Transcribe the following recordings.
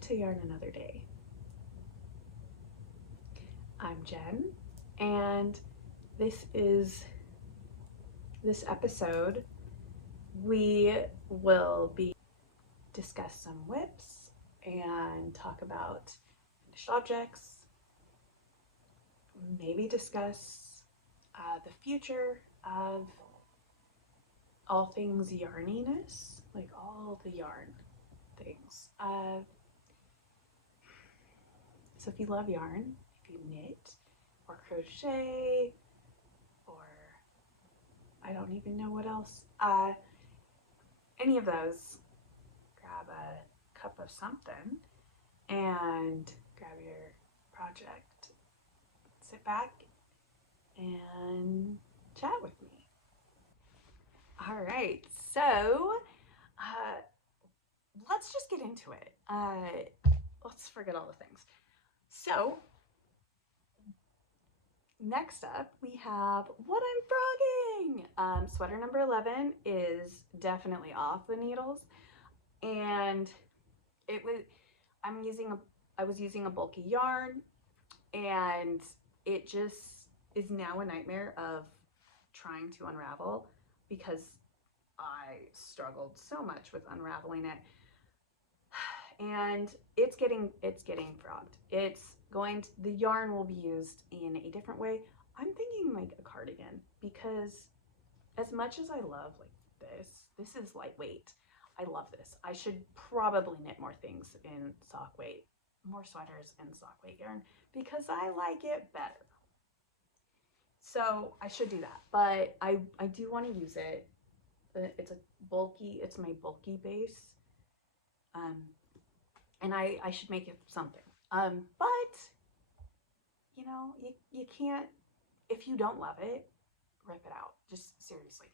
to Yarn Another Day. I'm Jen, and this episode. We will discuss some WIPs and talk about finished objects, maybe discuss the future of all things yarniness, like all the yarn things. So if you love yarn, if you knit or crochet, or I don't even know what else, any of those, grab a cup of something and grab your project, sit back and chat with me. All right, so let's just get into it. Let's forget all the things. So next up, we have What I'm Frogging. Sweater number 11 is definitely off the needles, and I was using a bulky yarn, and it just is now a nightmare of trying to unravel because I struggled so much with unraveling it. And it's getting frogged. The yarn will be used in a different way. I'm thinking like a cardigan, because as much as I love like this is lightweight. I love this. I should probably knit more things in sock weight, more sweaters in sock weight yarn, because I like it better. So I should do that, but I do want to use it. It's my bulky base. And I should make it something. But you can't, if you don't love it, rip it out. Just seriously.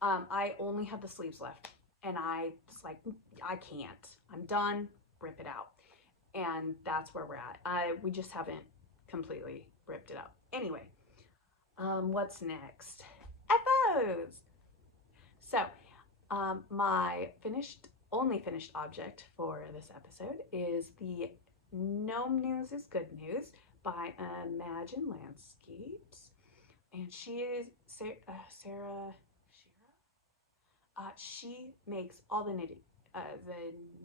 I only have the sleeves left, and I was like, I can't. I'm done. Rip it out. And that's where we're at. We just haven't completely ripped it out. Anyway, what's next? FOs. So, my only finished object for this episode is the Gnome News is Good News by Imagine Landscapes. And she is Sarah. She makes all the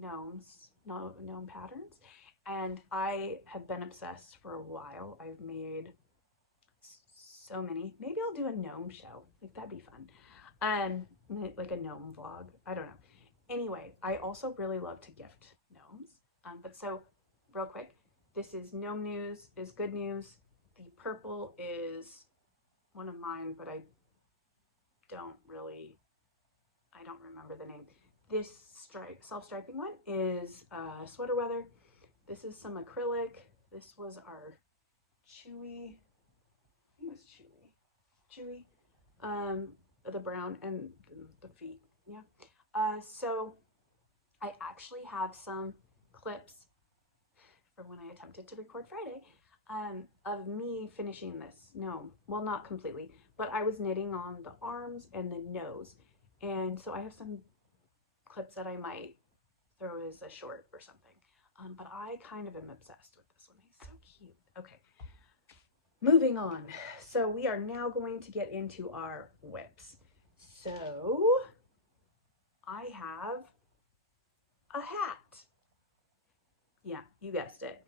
gnome patterns, and I have been obsessed for a while. I've made so many. Maybe I'll do a gnome show. Like, that'd be fun. Like a gnome vlog. I don't know. Anyway, I also really love to gift gnomes. But so, real quick, this is Gnome News is Good News. The purple is one of mine, but I don't remember the name. This self-striping one is Sweater Weather. This is some acrylic. This was our Chewy. I think it was Chewy. The brown and the feet. Yeah. So I actually have some clips for when I attempted to record Friday of me finishing this gnome. Well, not completely, but I was knitting on the arms and the nose. And so I have some clips that I might throw as a short or something. But I kind of am obsessed with this one. He's so cute. Okay. Moving on. So we are now going to get into our WIPs. So I have a hat. Yeah, you guessed it.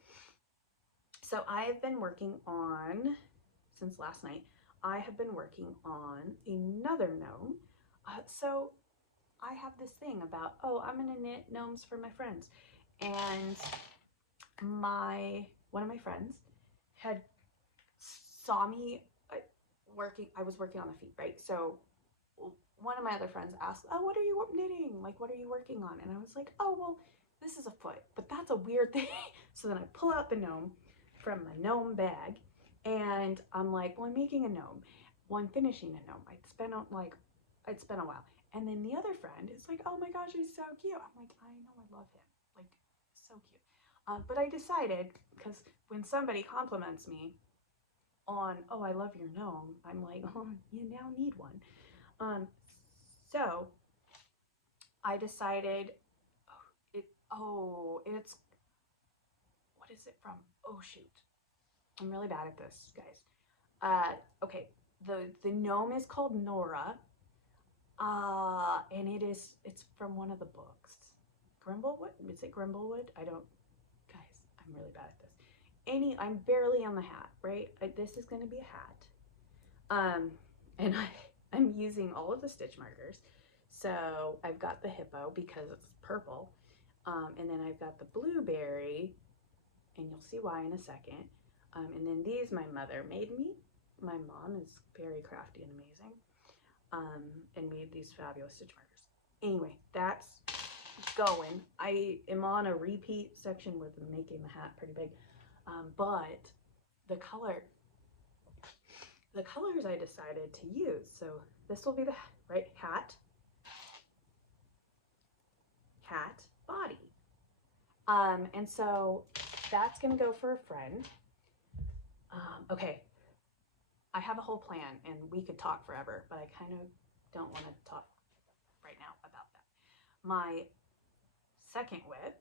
So I have been working on, since last night, I have been working on another gnome. So I have this thing about, I'm gonna knit gnomes for my friends. And one of my friends had saw me working. I was working on the feet, right? So one of my other friends asked, what are you knitting? Like, what are you working on? And I was like, well, this is a foot, but that's a weird thing. So then I pull out the gnome from my gnome bag, and I'm like, well, I'm making a gnome. Well, I'm finishing a gnome. It's been a while. And then the other friend is like, oh my gosh, he's so cute. I'm like, I know, I love him. Like, so cute. But I decided, because when somebody compliments me on, I love your gnome, I'm like, you now need one. So I decided, is it from? Oh shoot, I'm really bad at this, guys. Okay, the gnome is called Nora. And it's from one of the books. Grimblewood? Is it Grimblewood? I don't, guys, I'm really bad at this. I'm barely on the hat, right? This is gonna be a hat. And I'm using all of the stitch markers. So I've got the hippo because it's purple. And then I've got the blueberry, and you'll see why in a second. And then these my mother made me. My mom is very crafty and amazing. And made these fabulous stitch markers. Anyway, that's going. I am on a repeat section with making the hat pretty big. But the colors I decided to use. So this will be the hat, body. And so that's gonna go for a friend. Okay, I have a whole plan and we could talk forever, but I kind of don't want to talk right now about that. My second whip,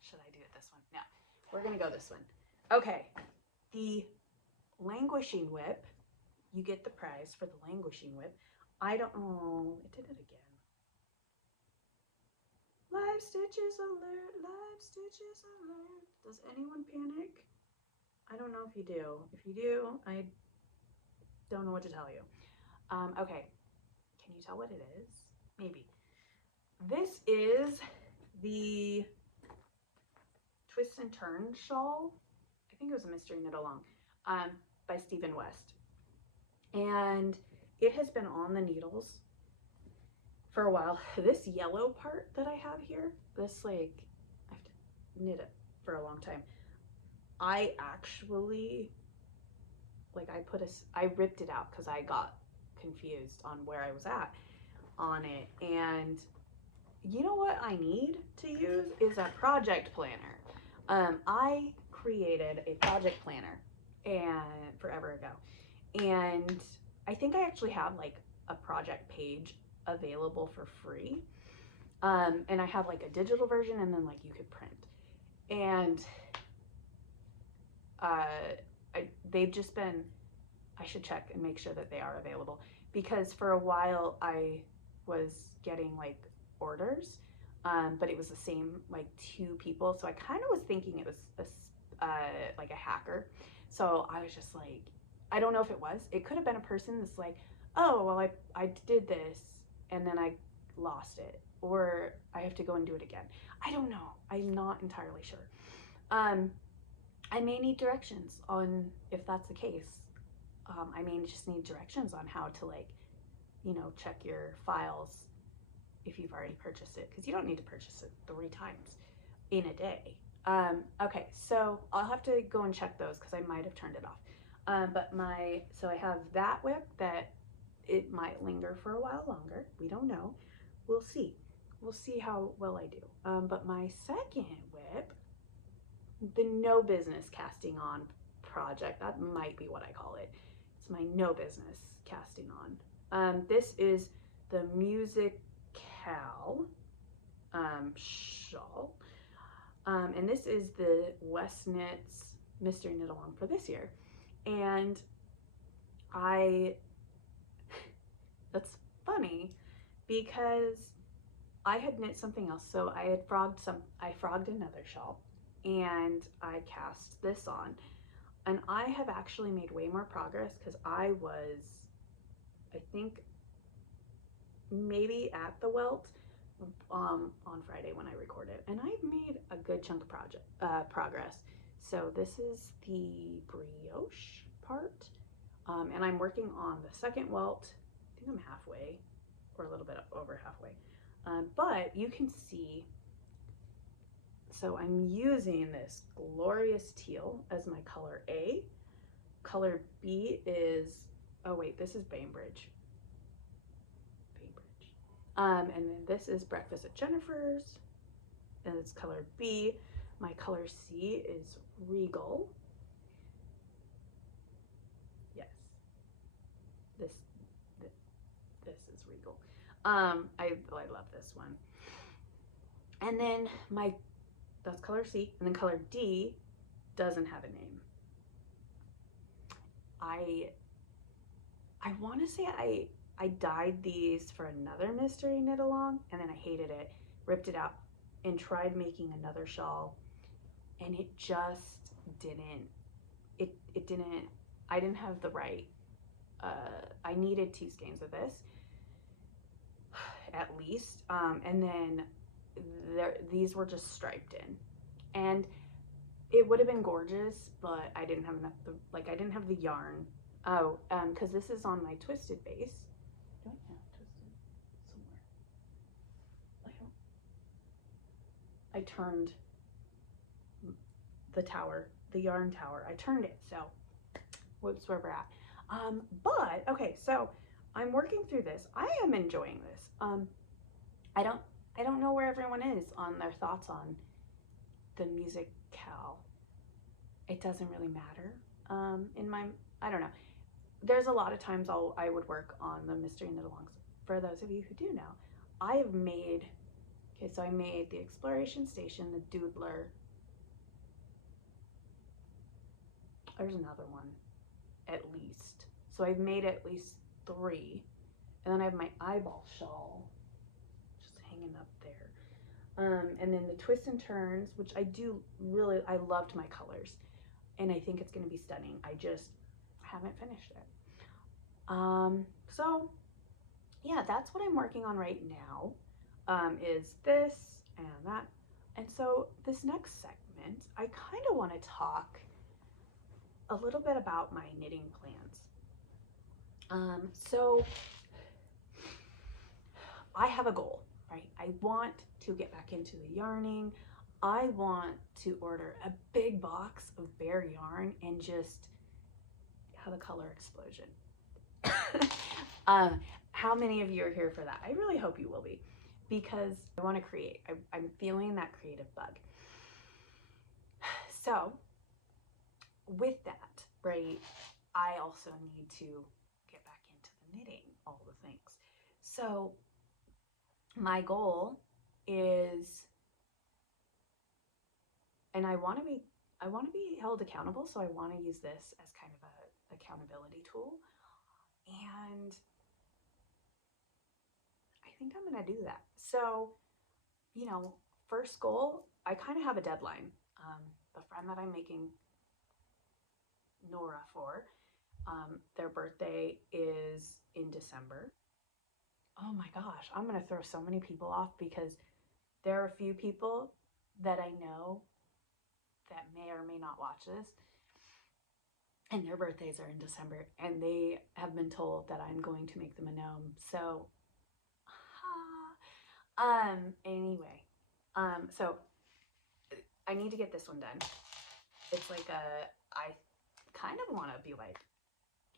should I do it this one? No, we're gonna go this one. Okay, the languishing whip, you get the prize for the languishing whip. I don't, oh, it did it again. Live stitches alert, live stitches alert. Does anyone panic? I don't know if you do. If you do, I don't know what to tell you. Okay, can you tell what it is? Maybe. This is the Twist and Turn shawl. I think it was a Mystery Knit Along by Stephen West. And it has been on the needles for a while. This yellow part that I have here, this like, I have to knit it for a long time. I actually, like I ripped it out because I got confused on where I was at on it. And you know what I need to use is a project planner. I created a project planner and forever ago. And I think I actually have like a project page available for free. And I have like a digital version and then like you could print. And they've just been, I should check and make sure that they are available, because for a while I was getting like orders, but it was the same like 2 people. So I kind of was thinking it was like a hacker. So I was just like, I don't know if it was. It could have been a person that's like, oh, well, I did this and then I lost it, or I have to go and do it again. I don't know. I'm not entirely sure. I may need directions on if that's the case. I may just need directions on how to, like, you know, check your files if you've already purchased it, because you don't need to purchase it 3 times in a day. Okay, so I'll have to go and check those because I might have turned it off. So I have that whip that it might linger for a while longer. We don't know. We'll see. We'll see how well I do. But my second whip, the No Business Casting On project, that might be what I call it. It's my no business casting on. This is the Musical shawl. And this is the West Knits Mystery Knit Along for this year. And that's funny because I had knit something else. So I frogged another shawl and I cast this on. And I have actually made way more progress because I was, I think, maybe at the welt on Friday when I recorded, and I've made a good chunk of progress. So this is the brioche part, and I'm working on the second welt. I think I'm halfway, or a little bit over halfway, but you can see. So I'm using this glorious teal as my color A. Color B is, oh wait, this is Bainbridge. And then this is Breakfast at Jennifer's, and it's color B. My color C is Regal. Yes, this is Regal. I love this one. And then my That's color C. And then color D doesn't have a name. I want to say I dyed these for another mystery knit along, and then I hated it, ripped it out, and tried making another shawl, and it just didn't. It didn't. I didn't have the right. I needed 2 skeins of this, at least, and then these were just striped in, and it would have been gorgeous, but I didn't have enough. I didn't have the yarn. Oh, because this is on my twisted base. Do I have twisted somewhere? I turned the tower, the yarn tower. I turned it, so whoops, where we're at. But okay, so I'm working through this. I am enjoying this. I don't know where everyone is on their thoughts on the musical. It doesn't really matter. I don't know. There's a lot of times I would work on the mystery knit-alongs. For those of you who do know, I have made, okay, so I made the Exploration Station, the Doodler. There's another one, at least. So I've made at least 3. And then I have my eyeball shawl, just hanging up there. And then the Twists and Turns, which I loved my colors. And I think it's going to be stunning. I just haven't finished it. So yeah, that's what I'm working on right now, is this and that. And so this next segment, I kind of want to talk a little bit about my knitting plans. So I have a goal, right? I want to get back into the yarning. I want to order a big box of bare yarn and just have a color explosion. How many of you are here for that? I really hope you will be, because I want to create. I'm feeling that creative bug. So with that, right, I also need to get back into the knitting, all the things. So my goal is, and I want to be held accountable, so I want to use this as kind of a accountability tool. And I think I'm going to do that. So, you know, first goal, I kind of have a deadline. The friend that I'm making Nora for, their birthday is in December. Oh my gosh, I'm going to throw so many people off, because there are a few people that I know that may or may not watch this, and their birthdays are in December, and they have been told that I'm going to make them a gnome. So, anyway, so I need to get this one done. It's like I kind of want to be like,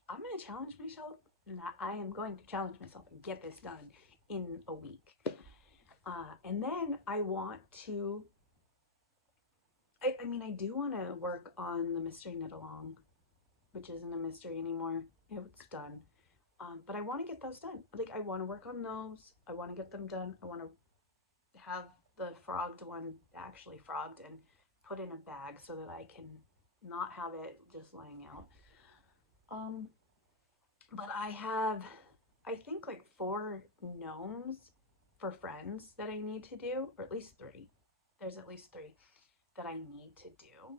I'm going to challenge myself, and I am going to challenge myself and get this done in a week. And then I want to, I do want to work on the mystery knit along, which isn't a mystery anymore. It's done. But I want to get those done. Like, I want to work on those. I want to get them done. I want to have the frogged one actually frogged and put in a bag so that I can not have it just laying out. But I have, I think, like 4 gnomes for friends that I need to do, or at least 3. There's at least 3 that I need to do.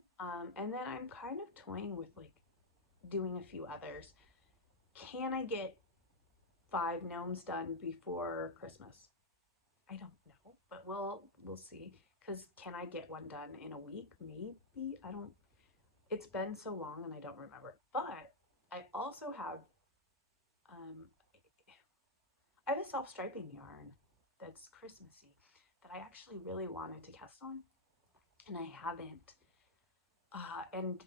And then I'm kind of toying with like doing a few others. Can I get 5 gnomes done before Christmas? I don't know, but we'll see. Because can I get one done in a week? Maybe. I don't, it's been so long and I don't remember. But I also have, I have a self-striping yarn that's Christmassy that I actually really wanted to cast on, and I haven't. And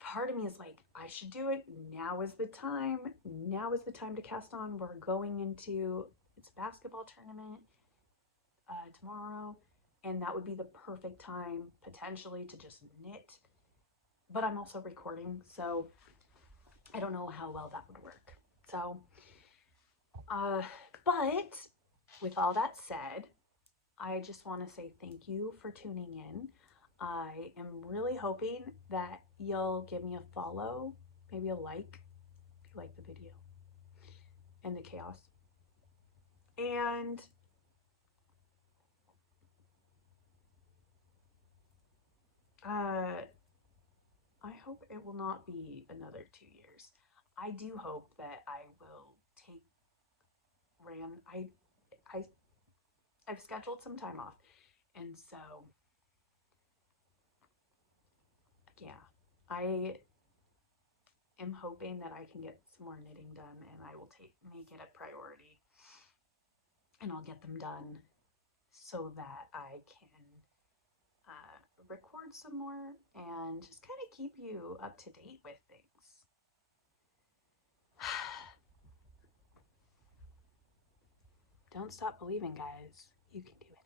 part of me is like, I should do it. Now is the time. Now is the time to cast on. We're going into, it's a basketball tournament tomorrow, and that would be the perfect time potentially to just knit. But I'm also recording, so I don't know how well that would work. So, but with all that said, I just want to say thank you for tuning in. I am really hoping that you'll give me a follow, maybe a like if you like the video and the chaos. And I hope it will not be another 2 years. I do hope that I will take I've scheduled some time off, and so yeah, I am hoping that I can get some more knitting done, and I will make it a priority, and I'll get them done so that I can record some more and just kind of keep you up to date with things. Don't stop believing, guys. You can do it.